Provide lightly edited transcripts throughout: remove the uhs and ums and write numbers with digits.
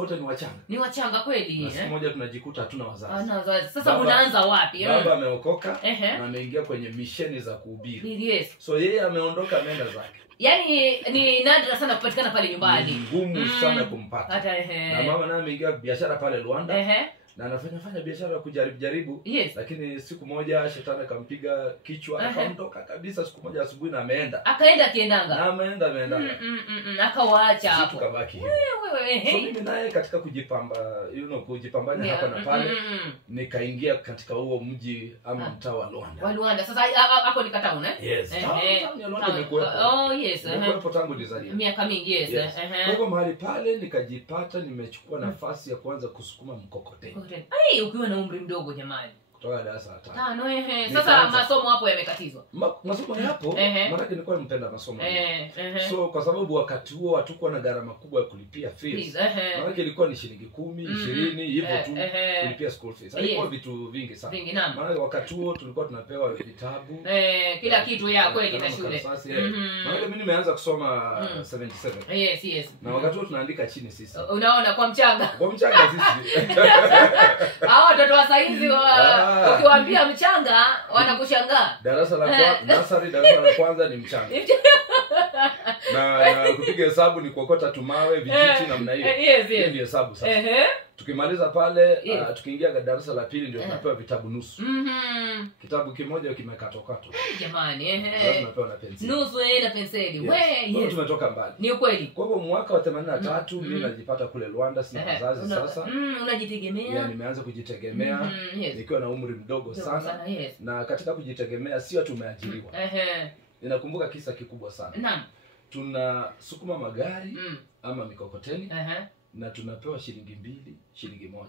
wote ni wachanga. Ni wachanga kweli. Siku moja tunajikuta hatuna wazazi. Sasa unaanza wapi? Baba ameokoka na ameingia kwenye misheni za kuhubiri. Yes. So yeye ameondoka ameenda zake. Yaani ni nadra sana kupatikana pale nyumbani. Ngumu sana kumpata. Hata na mama naye ameingia biashara pale Rwanda. Na anafanya biashara kujaribu. Yes. Lakini siku moja shetani akampiga kichwa akamtoka kabisa siku moja asubuhi na ameenda. Akaenda kiendanga. Na ameenda. Akawaacha hapo. Tukabaki hivi. So mimi naye katika kujipambania hapa na pale nikaingia katika huo mji ama mtaa wa Rwanda. Wa Rwanda. Sasa hapo ni Kataun Yes. Yes. Nimekuwepo tangu nilizaliwa. Miaka mingi yes. Kwa hivyo mahali pale nikajipata nimechukua nafasi ya kuanza kusukuma mkokoteni. Ukiwa na umri mdogo jamani. Kutoka darasa la 5. Sasa masomo hapo yamekatizwa. Masomo yapo, maana nilikuwa mpenda masomo. So kwa sababu wakati huo hatukuwa na gharama kubwa ya kulipia fees. Maana ilikuwa ni shilingi 10, 20 hivyo tu kulipia school fees. Haikuwa vitu vingi sana. Maana wakati huo tulikuwa tunapewa vitabu, kila kitu ya kweli na shule. Maana mimi nimeanza kusoma 77. Yes. Na wakati huo tunaandika chini sisi. Unaona kwa mchanga. Kwa mchanga sisi. Hao watoto wa saizi ukiwaambia mchanga wanakushangaa. Darasa la nasari darasa la kwanza ni mchanga. na kupiga hesabu ni kuokota tumawe vijiti namna hiyo. Hiyo ndio hesabu sasa. Tukimaliza pale tukiingia darasa la pili ndio tunapewa vitabu nusu. Kitabu kimoja kimekatokatwa. Jamani tunapewa na penseli. Nusu na penseli. Yes. Tumetoka mbali. Ni ukweli. Kwa hivyo mwaka wa 83 mimi najipata kule Rwanda sina wazazi sasa. Unajitegemea. Nimeanza kujitegemea nikiwa na umri mdogo sana. Na katika kujitegemea sio tumeajiriwa. Ninakumbuka kisa kikubwa sana. Naam. Tunasukuma magari ama mikokoteni na tunapewa shilingi 2, shilingi 1.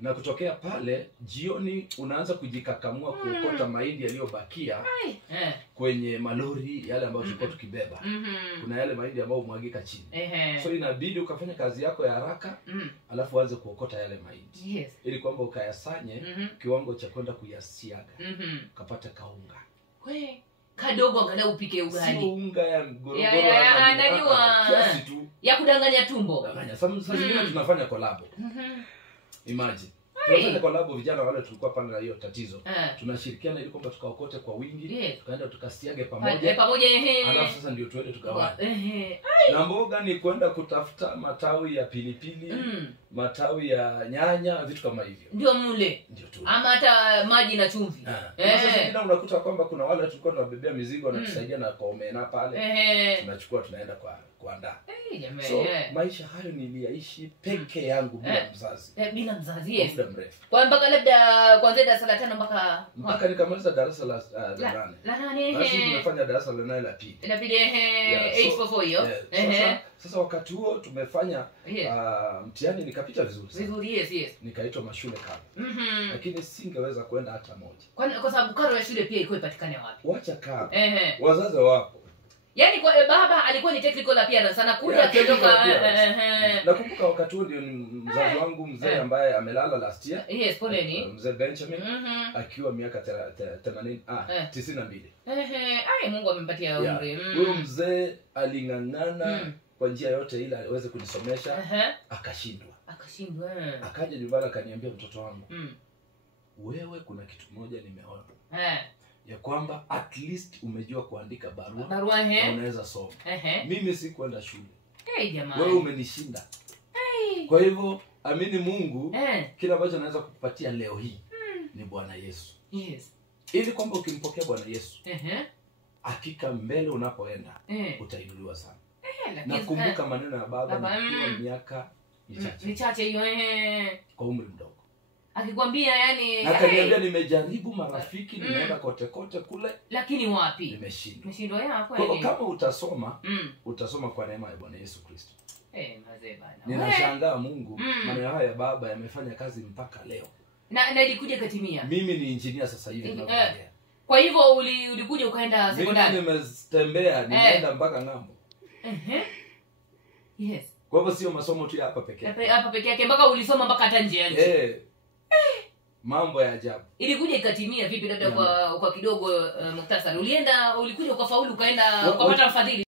Na kutokea pale jioni unaanza kujikakamua kuokota mahindi yaliyobakia kwenye malori yale ambayo tulikuwa tukibeba. Kuna yale mahindi ambayo humwagika chini. So inabidi ukafanya kazi yako ya haraka alafu uanze kuokota yale mahindi. Ili kwamba ukayasanye kiwango cha kwenda kuyasiaga. Ukapata kaunga. Kadogo angalau upike ugali. Sio unga ya gorogoro anajua kiasi tu ya kudanganya tumbo. Sasa zingine tunafanya collab. Imagine. Tunafanya collab vijana wale tulikuwa pale na hiyo tatizo. Tunashirikiana ili kwamba tukaokote kwa wingi, tukaenda tukasiage pamoja. Alafu sasa ndio tuende tugawane. Na mboga ni kwenda kutafuta matawi ya pilipili, matawi ya nyanya, vitu kama hivyo. Ndio mule. Ndio tu. Ama hata maji na chumvi. Sasa unakuta kwamba kuna wale tulikuwa tunabebea mizigo na tusaidia na kwa omena pale. Tunachukua tunaenda kuandaa. So maisha hayo niliyaishi peke yangu bila mzazi. Bila mzazi yes. Muda mrefu. Kwa mpaka labda kuanzia darasa la 5 mpaka nikamaliza darasa la 8. La 8. Basi nimefanya darasa la 8 la pili. La pili 844 hiyo. Sasa wakati huo tumefanya mtihani nikapita vizuri sana. Vizuri yes. Nikaitwa mashule karo. Lakini singeweza kwenda hata moja. Kwa sababu karo ya shule pia ilikuwa ipatikane wapi? Wacha karo. Wazazi wapo. Yaani kwa baba alikuwa ni technical appearance sana kuja kutoka nakumbuka wakati huo ndio mzazi wangu mzee ambaye amelala last year. Yes, poleni. Mzee Benjamin akiwa miaka 92. Mungu amempatia umri. Huyo mzee aling'ang'ana kwa njia yote ile aweze kunisomesha akashindwa. Akaja nyumbani akaniambia mtoto wangu. Wewe kuna kitu moja nimeona. Ya kwamba at least umejua kuandika barua na unaweza soma. Mimi si kwenda shule. Jamani. Wewe umenishinda. Kwa hivyo amini Mungu kila ambacho anaweza kukupatia leo hii ni Bwana Yesu. Ili kwamba ukimpokea Bwana Yesu hakika mbele unapoenda utainuliwa sana. Nakumbuka maneno ya baba nikiwa miaka michache hiyo kwa umri mdogo. Akikwambia yani akaniambia nimejaribu marafiki nimeenda kote kule lakini wapi? Nimeshindwa. Yako kweli. Kama utasoma utasoma kwa neema ya Bwana Yesu Kristo. Mazee bana. Ninashangaa Mungu maneno haya ya baba yamefanya kazi mpaka leo. Na ilikuja katimia. Mimi ni engineer sasa hivi kwa hivyo ulikuja ukaenda sekondari. Mimi nimetembea nimeenda mpaka ng'ambo. Yes. Kwa hivyo sio masomo tu hapa pekee. Hapa pekee yake mpaka ulisoma mpaka hata nje ya nchi. Mambo ya ajabu. Ilikuja ikatimia vipi labda kwa kidogo muktasari. Ulikuja ukafaulu ukaenda ukapata mfadhili.